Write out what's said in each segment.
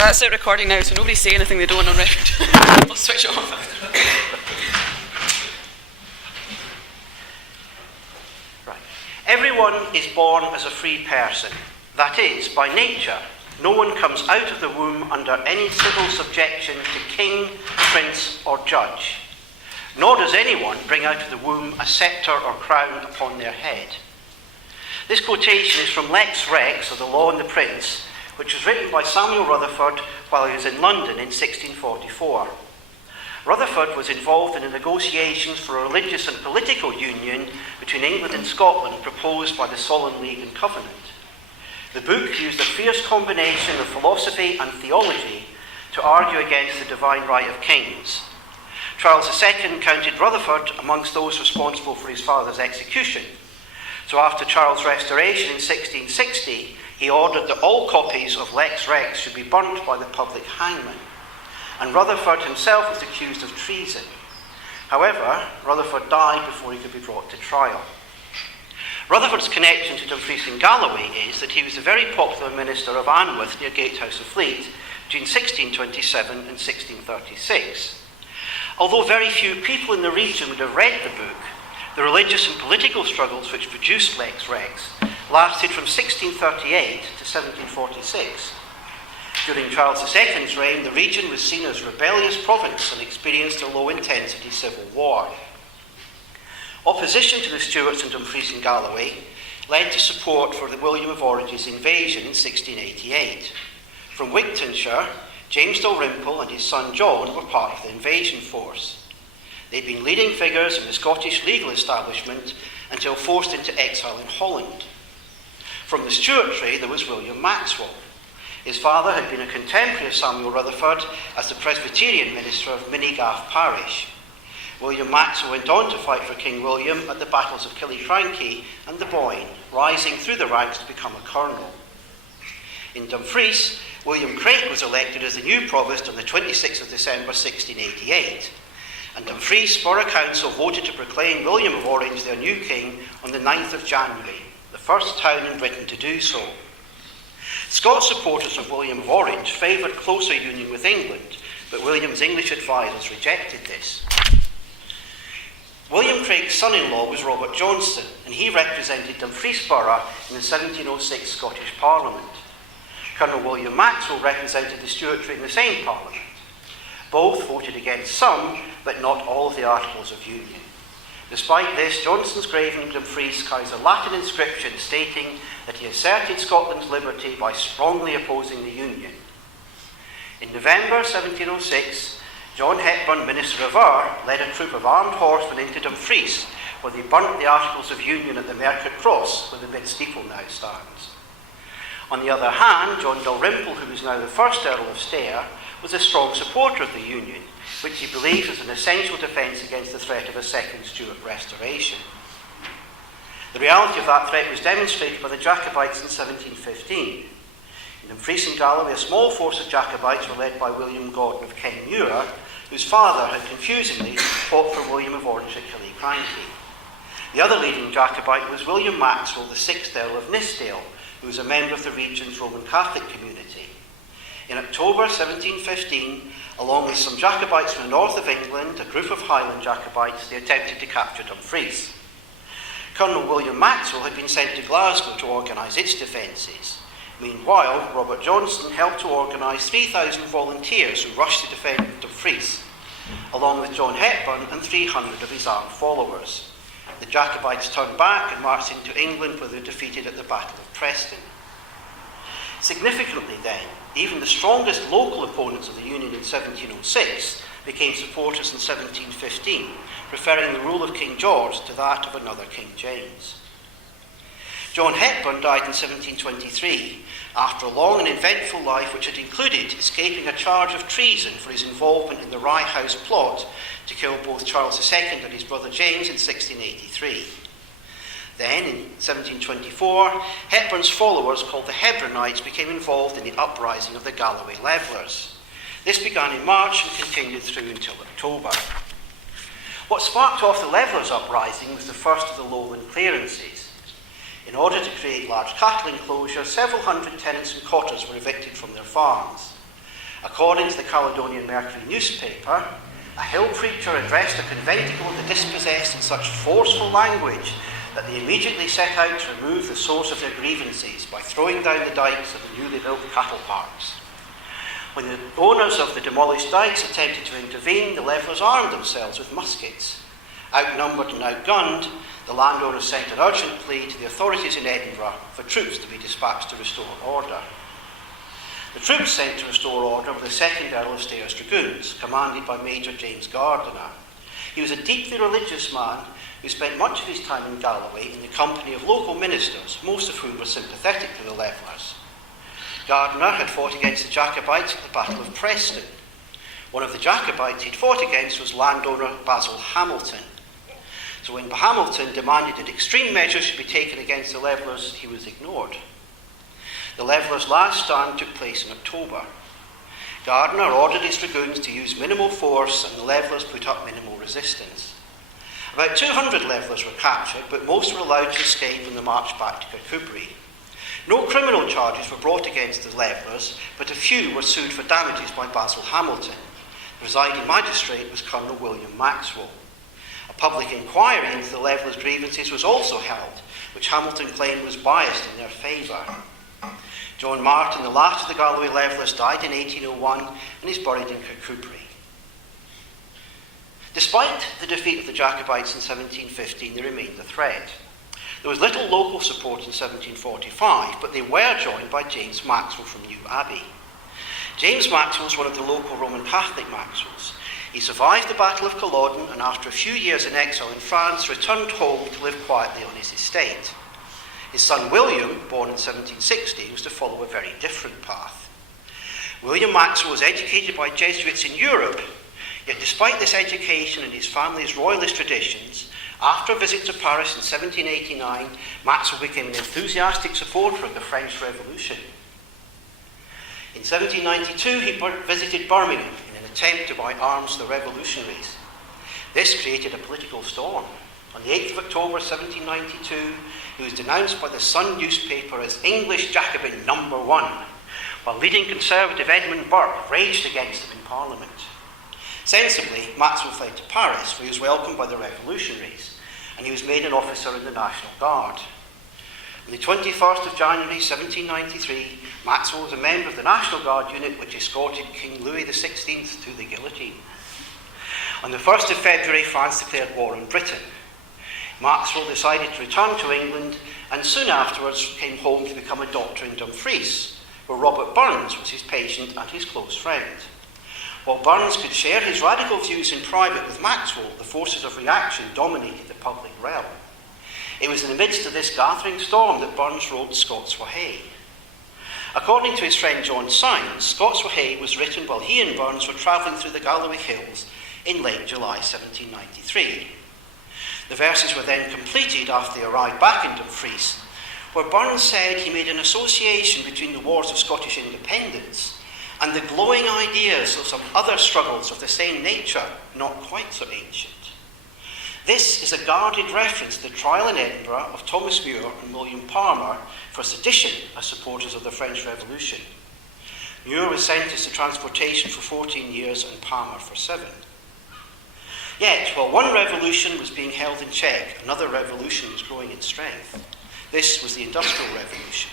That's it recording now, so nobody say anything they don't want on record. We'll switch it off. Right. Everyone is born as a free person. That is, by nature, no one comes out of the womb under any civil subjection to king, prince, or judge. Nor does anyone bring out of the womb a sceptre or crown upon their head. This quotation is from Lex Rex, of The Law and the Prince, which was written by Samuel Rutherford while he was in London in 1644. Rutherford was involved in the negotiations for a religious and political union between England and Scotland proposed by the Solemn League and Covenant. The book used a fierce combination of philosophy and theology to argue against the divine right of kings. Charles II counted Rutherford amongst those responsible for his father's execution. So after Charles' restoration in 1660, he ordered that all copies of Lex Rex should be burnt by the public hangman, and Rutherford himself was accused of treason. However, Rutherford died before he could be brought to trial. Rutherford's connection to Dumfries and Galloway is that he was the very popular minister of Anworth near Gatehouse of Fleet between 1627 and 1636. Although very few people in the region would have read the book, the religious and political struggles which produced Lex Rex lasted from 1638 to 1746. During Charles II's reign, the region was seen as a rebellious province and experienced a low-intensity civil war. Opposition to the Stuarts and Dumfries and Galloway led to support for the William of Orange's invasion in 1688. From Wigtonshire, James Dalrymple and his son John were part of the invasion force. They'd been leading figures in the Scottish legal establishment until forced into exile in Holland. From the Stuartry, there was William Maxwell. His father had been a contemporary of Samuel Rutherford as the Presbyterian minister of Minnigaff parish. William Maxwell went on to fight for King William at the battles of Killiecrankie and the Boyne, rising through the ranks to become a colonel. In Dumfries, William Craik was elected as the new provost on the 26th of December 1688, and Dumfries Borough Council voted to proclaim William of Orange their new king on the 9th of January, the first town in Britain to do so. Scots supporters of William of Orange favoured closer union with England, but William's English advisers rejected this. William Craig's son-in-law was Robert Johnston, and he represented Dumfries Borough in the 1706 Scottish Parliament. Colonel William Maxwell represented the Stuartry in the same Parliament. Both voted against some, but not all of the Articles of Union. Despite this, Johnston's graven in Dumfries carries a Latin inscription stating that he asserted Scotland's liberty by strongly opposing the Union. In November 1706, John Hepburn, Minister of Ur, led a troop of armed horsemen into Dumfries, where they burnt the Articles of Union at the Mercat Cross, where the mid-steeple now stands. On the other hand, John Dalrymple, who was now the first Earl of Stair, was a strong supporter of the Union, which he believed was an essential defence against the threat of a second Stuart restoration. The reality of that threat was demonstrated by the Jacobites in 1715. In Dumfries and Galloway, a small force of Jacobites were led by William Gordon of Kenmure, whose father had confusingly fought for William of Orange at Killiecrankie. The other leading Jacobite was William Maxwell, the 6th Earl of Nithsdale, who was a member of the region's Roman Catholic community. In October 1715, along with some Jacobites from the north of England, a group of Highland Jacobites, they attempted to capture Dumfries. Colonel William Maxwell had been sent to Glasgow to organise its defences. Meanwhile, Robert Johnston helped to organise 3,000 volunteers who rushed to defend Dumfries, along with John Hepburn and 300 of his armed followers. The Jacobites turned back and marched into England, where they were defeated at the Battle of Preston. Significantly then, even the strongest local opponents of the Union in 1706 became supporters in 1715, preferring the rule of King George to that of another King James. John Hepburn died in 1723, after a long and eventful life which had included escaping a charge of treason for his involvement in the Rye House plot to kill both Charles II and his brother James in 1683. Then, in 1724, Hepburn's followers, called the Hebronites, became involved in the uprising of the Galloway Levellers. This began in March and continued through until October. What sparked off the Levellers' uprising was the first of the lowland clearances. In order to create large cattle enclosures, several hundred tenants and cotters were evicted from their farms. According to the Caledonian Mercury newspaper, a hill preacher addressed a conventicle of the dispossessed in such forceful language that they immediately set out to remove the source of their grievances by throwing down the dykes of the newly built cattle parks. When the owners of the demolished dykes attempted to intervene, the Levellers armed themselves with muskets. Outnumbered and outgunned, the landowners sent an urgent plea to the authorities in Edinburgh for troops to be dispatched to restore order. The troops sent to restore order were the 2nd Earl of Stairs Dragoons, commanded by Major James Gardiner. He was a deeply religious man who spent much of his time in Galloway in the company of local ministers, most of whom were sympathetic to the Levellers. Gardiner had fought against the Jacobites at the Battle of Preston. One of the Jacobites he'd fought against was landowner Basil Hamilton. So when Hamilton demanded that extreme measures should be taken against the Levellers, he was ignored. The Levellers' last stand took place in October. Gardiner ordered his dragoons to use minimal force, and the Levellers put up minimal resistance. About 200 Levellers were captured, but most were allowed to escape on the march back to Kirkcudbright. No criminal charges were brought against the Levellers, but a few were sued for damages by Basil Hamilton. The presiding magistrate was Colonel William Maxwell. A public inquiry into the Levellers' grievances was also held, which Hamilton claimed was biased in their favour. John Martin, the last of the Galloway Levellers, died in 1801 and is buried in Kirkcudbright. Despite the defeat of the Jacobites in 1715, they remained a threat. There was little local support in 1745, but they were joined by James Maxwell from New Abbey. James Maxwell was one of the local Roman Catholic Maxwells. He survived the Battle of Culloden and after a few years in exile in France returned home to live quietly on his estate. His son William, born in 1760, was to follow a very different path. William Maxwell was educated by Jesuits in Europe, yet despite this education and his family's royalist traditions, after a visit to Paris in 1789, Maxwell became an enthusiastic supporter of the French Revolution. In 1792, he visited Birmingham in an attempt to buy arms to the revolutionaries. This created a political storm. On the 8th of October 1792, he was denounced by the Sun newspaper as English Jacobin #1, while leading Conservative Edmund Burke raged against him in Parliament. Sensibly, Maxwell fled to Paris, where he was welcomed by the revolutionaries, and he was made an officer in the National Guard. On the 21st of January 1793, Maxwell was a member of the National Guard unit which escorted King Louis XVI to the guillotine. On the 1st of February, France declared war on Britain. Maxwell decided to return to England and soon afterwards came home to become a doctor in Dumfries, where Robert Burns was his patient and his close friend. While Burns could share his radical views in private with Maxwell, the forces of reaction dominated the public realm. It was in the midst of this gathering storm that Burns wrote Scots Wha Hae. According to his friend John Symes, Scots Wha Hae was written while he and Burns were travelling through the Galloway Hills in late July 1793. The verses were then completed after they arrived back in Dumfries, where Burns said he made an association between the wars of Scottish independence and the glowing ideas of some other struggles of the same nature, not quite so ancient. This is a guarded reference to the trial in Edinburgh of Thomas Muir and William Palmer for sedition as supporters of the French Revolution. Muir was sentenced to transportation for 14 years and Palmer for 7. Yet, while one revolution was being held in check, another revolution was growing in strength. This was the Industrial Revolution.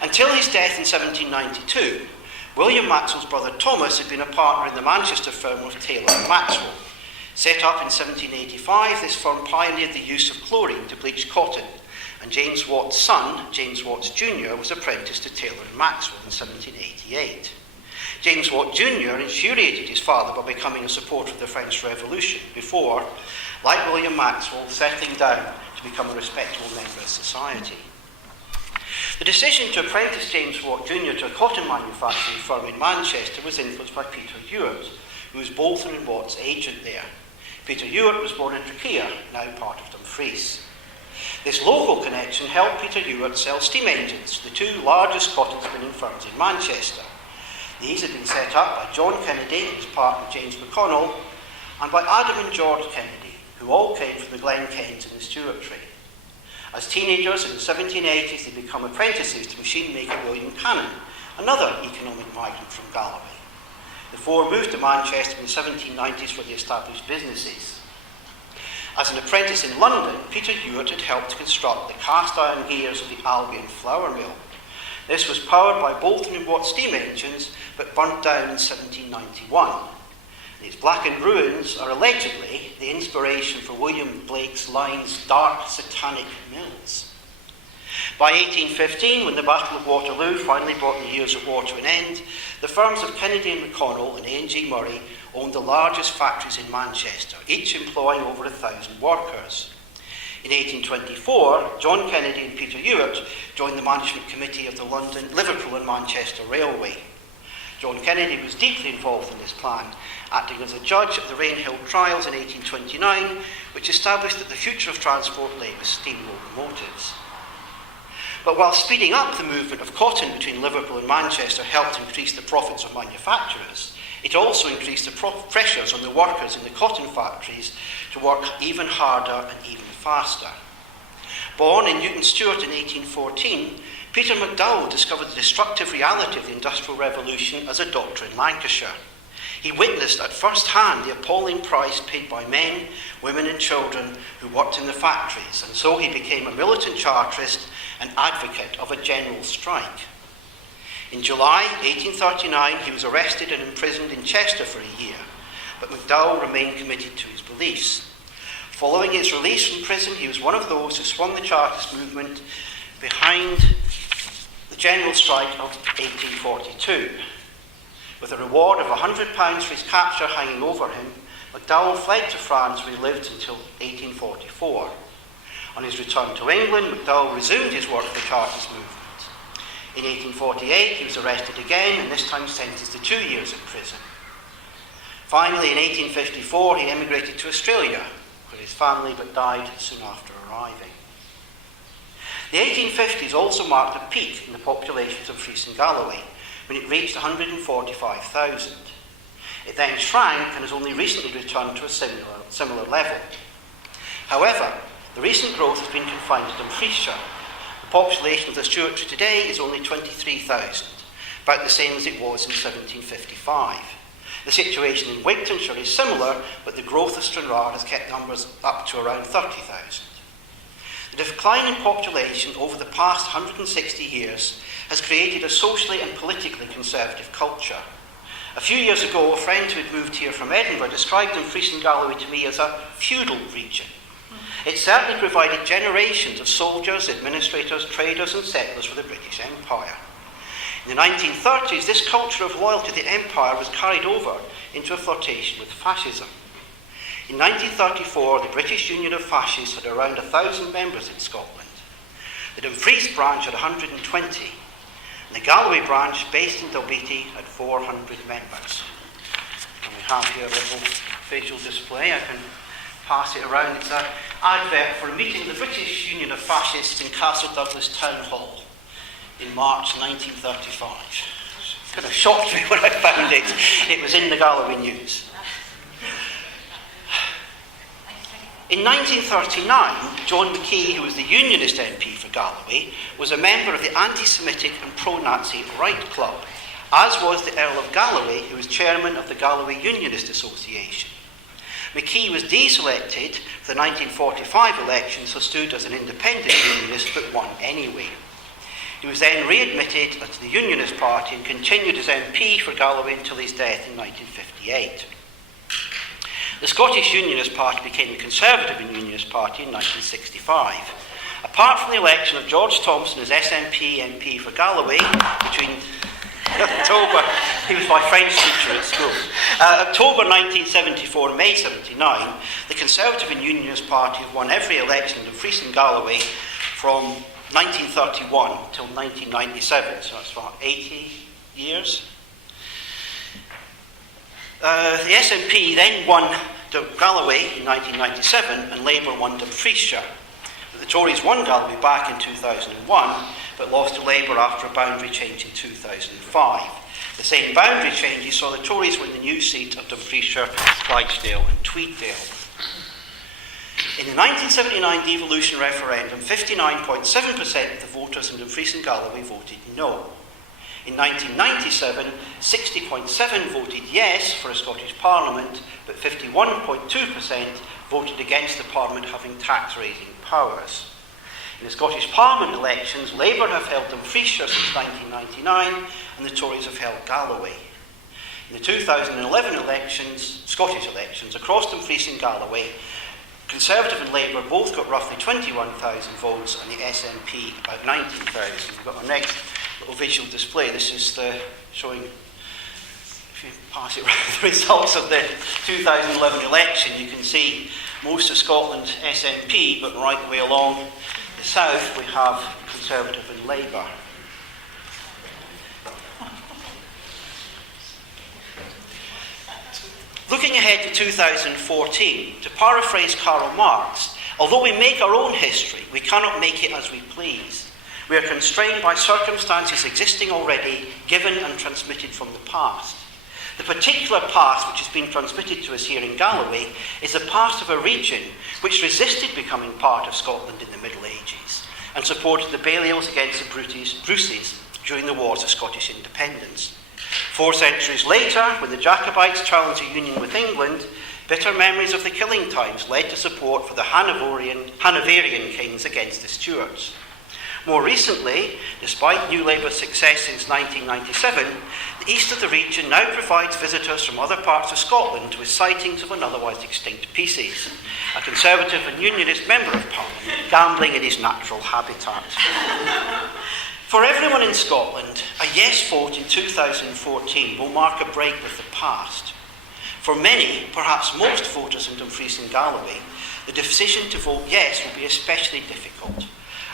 Until his death in 1792, William Maxwell's brother Thomas had been a partner in the Manchester firm of Taylor and Maxwell. Set up in 1785, this firm pioneered the use of chlorine to bleach cotton, and James Watt's son, James Watts Jr., was apprenticed to Taylor and Maxwell in 1788. James Watt Jr. infuriated his father by becoming a supporter of the French Revolution before, like William Maxwell, settling down to become a respectable member of society. The decision to apprentice James Watt Jr. to a cotton manufacturing firm in Manchester was influenced by Peter Ewart, who was Bolton and Watt's agent there. Peter Ewart was born in Tregear, now part of Dumfries. This local connection helped Peter Ewart sell steam engines to the two largest cotton spinning firms in Manchester. These had been set up by John Kennedy and his partner James McConnell, and by Adam and George Kennedy, who all came from the Glen Kens in the Stuart trade. As teenagers in the 1780s, they became apprentices to machine maker William Cannon, another economic migrant from Galloway. The four moved to Manchester in the 1790s where they established businesses. As an apprentice in London, Peter Ewart had helped to construct the cast iron gears of the Albion flour mill. This was powered by Bolton and Watt steam engines, but burnt down in 1791. Its blackened ruins are allegedly the inspiration for William Blake's lines, "Dark Satanic Mills." By 1815, when the Battle of Waterloo finally brought the years of war to an end, the firms of Kennedy and McConnell and A&G Murray owned the largest factories in Manchester, each employing over 1,000 workers. In 1824, John Kennedy and Peter Ewart joined the management committee of the London, Liverpool and Manchester Railway. John Kennedy was deeply involved in this plan, acting as a judge at the Rainhill trials in 1829, which established that the future of transport lay with steam locomotives. But while speeding up the movement of cotton between Liverpool and Manchester helped increase the profits of manufacturers, it also increased the pressures on the workers in the cotton factories to work even harder and even faster. Born in Newton Stewart in 1814, Peter McDowell discovered the destructive reality of the Industrial Revolution as a doctor in Lancashire. He witnessed at first hand the appalling price paid by men, women and children who worked in the factories, and so he became a militant Chartist and advocate of a general strike. In July 1839, he was arrested and imprisoned in Chester for a year, but McDowell remained committed to his beliefs. Following his release from prison, he was one of those who swung the Chartist movement behind the general strike of 1842. With a reward of £100 for his capture hanging over him, McDowell fled to France where he lived until 1844. On his return to England, McDowell resumed his work for the Chartist movement. In 1848, he was arrested again and this time sentenced to 2 years in prison. Finally, in 1854, he emigrated to Australia, where his family but died soon after arriving. The 1850s also marked a peak in the populations of Dumfries and Galloway, when it reached 145,000. It then shrank and has only recently returned to a similar level. However, the recent growth has been confined to Dumfriesshire. The population of the Stewartry today is only 23,000, about the same as it was in 1755. The situation in Wigtonshire is similar, but the growth of Stranraer has kept numbers up to around 30,000. The decline in population over the past 160 years has created a socially and politically conservative culture. A few years ago, a friend who had moved here from Edinburgh described Dumfries and Galloway to me as a feudal region. It certainly provided generations of soldiers, administrators, traders and settlers for the British Empire. In the 1930s, this culture of loyalty to the Empire was carried over into a flirtation with fascism. In 1934, the British Union of Fascists had around 1,000 members in Scotland. The Dumfries branch had 120, and the Galloway branch, based in Dalbeattie, had 400 members. And we have here a little visual display. I can pass it around. It's an advert for a meeting of the British Union of Fascists in Castle Douglas Town Hall in March 1935. It kind of shocked me when I found it. It was in the Galloway News. In 1939, John McKee, who was the Unionist MP for Galloway, was a member of the anti-Semitic and pro-Nazi Right Club, as was the Earl of Galloway, who was chairman of the Galloway Unionist Association. McKee was deselected for the 1945 election, so stood as an independent unionist, but won anyway. He was then readmitted to the Unionist Party and continued as MP for Galloway until his death in 1958. The Scottish Unionist Party became the Conservative and Unionist Party in 1965. Apart from the election of George Thompson as SNP MP for Galloway between October, he was my French teacher at school, October 1974 and May 79, the Conservative and Unionist Party have won every election in Dumfries and Galloway from 1931 till 1997, so that's about 80 years. The SNP then won Galloway in 1997 and Labour won Dumfriesshire. The Tories won Galloway back in 2001 but lost to Labour after a boundary change in 2005. The same boundary changes saw the Tories win the new seat of Dumfriesshire, Clydesdale and Tweeddale. In the 1979 devolution referendum, 59.7% of the voters in Dumfries and Galloway voted no. In 1997, 60.7% voted yes for a Scottish Parliament, but 51.2% voted against the Parliament having tax-raising powers. In the Scottish Parliament elections, Labour have held Dumfries since 1999, and the Tories have held Galloway. In the 2011 elections, Scottish elections, across Dumfries and Galloway, Conservative and Labour both got roughly 21,000 votes, and the SNP about 19,000. We've got our next little visual display. This is showing, if you pass it around, the results of the 2011 election. You can see most of Scotland SNP, but right the way along the south we have Conservative and Labour. Looking ahead to 2014, to paraphrase Karl Marx, although we make our own history, we cannot make it as we please. We are constrained by circumstances existing already, given and transmitted from the past. The particular past which has been transmitted to us here in Galloway is the past of a region which resisted becoming part of Scotland in the Middle Ages and supported the Balios against the Bruces during the Wars of Scottish Independence. 4 centuries later, when the Jacobites challenged a union with England, bitter memories of the killing times led to support for the Hanoverian kings against the Stuarts. More recently, despite New Labour's success since 1997, the east of the region now provides visitors from other parts of Scotland with sightings of an otherwise extinct species, a Conservative and Unionist Member of Parliament gambling in his natural habitat. For everyone in Scotland, a yes vote in 2014 will mark a break with the past. For many, perhaps most voters in Dumfries and Galloway, the decision to vote yes will be especially difficult.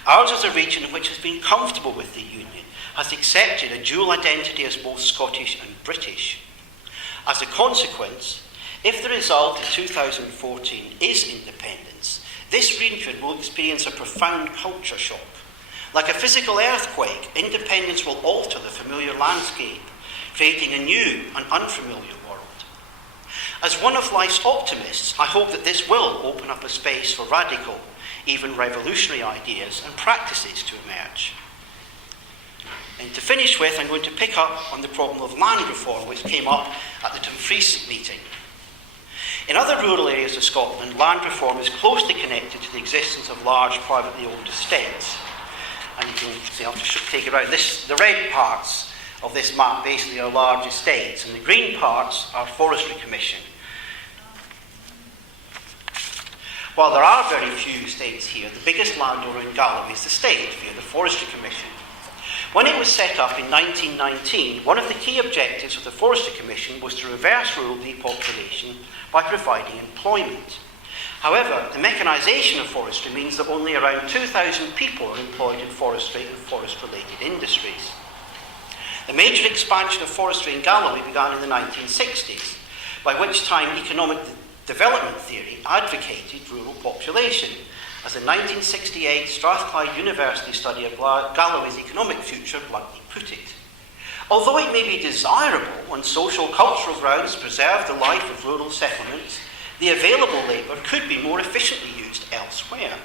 Ours is a region which has been comfortable with the Union, has accepted a dual identity as both Scottish and British. As a consequence, if the result in 2014 is independence, this region will experience a profound culture shock. Like a physical earthquake, independence will alter the familiar landscape, creating a new and unfamiliar world. As one of life's optimists, I hope that this will open up a space for radical, even revolutionary ideas and practices to emerge. And to finish with, I'm going to pick up on the problem of land reform, which came up at the Dumfries meeting. In other rural areas of Scotland, land reform is closely connected to the existence of large privately owned estates. And you can see, I'll just take it around. The red parts of this map basically are large estates, and the green parts are Forestry Commission. While there are very few estates here, the biggest landowner in Galloway is the state via the Forestry Commission. When it was set up in 1919, one of the key objectives of the Forestry Commission was to reverse rural depopulation by providing employment. However, the mechanisation of forestry means that only around 2,000 people are employed in forestry and forest-related industries. The major expansion of forestry in Galloway began in the 1960s, by which time economic development theory advocated rural population, as the 1968 Strathclyde University study of Galloway's economic future bluntly put it. Although it may be desirable on social cultural grounds to preserve the life of rural settlements, the available labour could be more efficiently used elsewhere.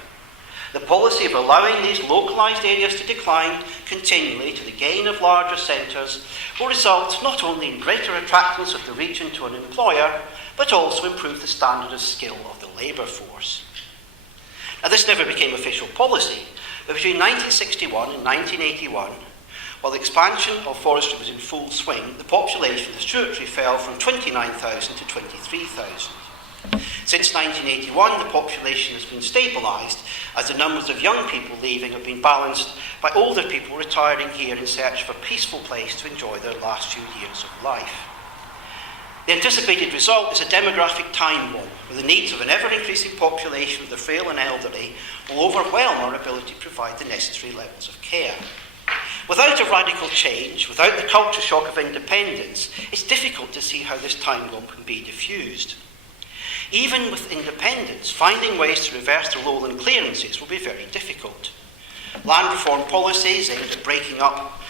The policy of allowing these localised areas to decline continually to the gain of larger centres will result not only in greater attractiveness of the region to an employer, but also improve the standard of skill of the labour force. Now, this never became official policy, but between 1961 and 1981, while the expansion of forestry was in full swing, the population of the Stuartry fell from 29,000 to 23,000. Since 1981, the population has been stabilised as the numbers of young people leaving have been balanced by older people retiring here in search of a peaceful place to enjoy their last few years of life. The anticipated result is a demographic time bomb, where the needs of an ever-increasing population of the frail and elderly will overwhelm our ability to provide the necessary levels of care. Without a radical change, without the culture shock of independence, it's difficult to see how this time bomb can be diffused. Even with independence, finding ways to reverse the lowland clearances will be very difficult. Land reform policies aimed at breaking up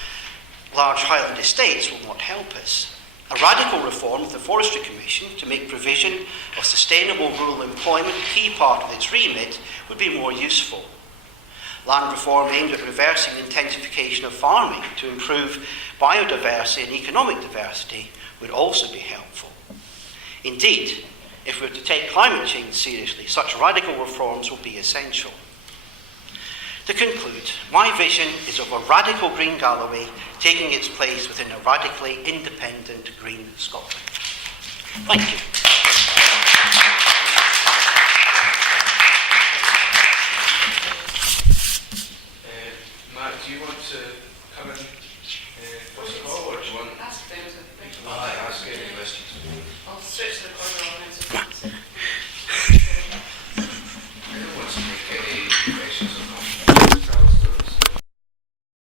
large Highland estates will not help us. A radical reform of the Forestry Commission to make provision of sustainable rural employment a key part of its remit would be more useful. Land reform aimed at reversing the intensification of farming to improve biodiversity and economic diversity would also be helpful. Indeed, if we were to take climate change seriously, such radical reforms will be essential. To conclude, my vision is of a radical green Galloway taking its place within a radically independent green Scotland. Thank you.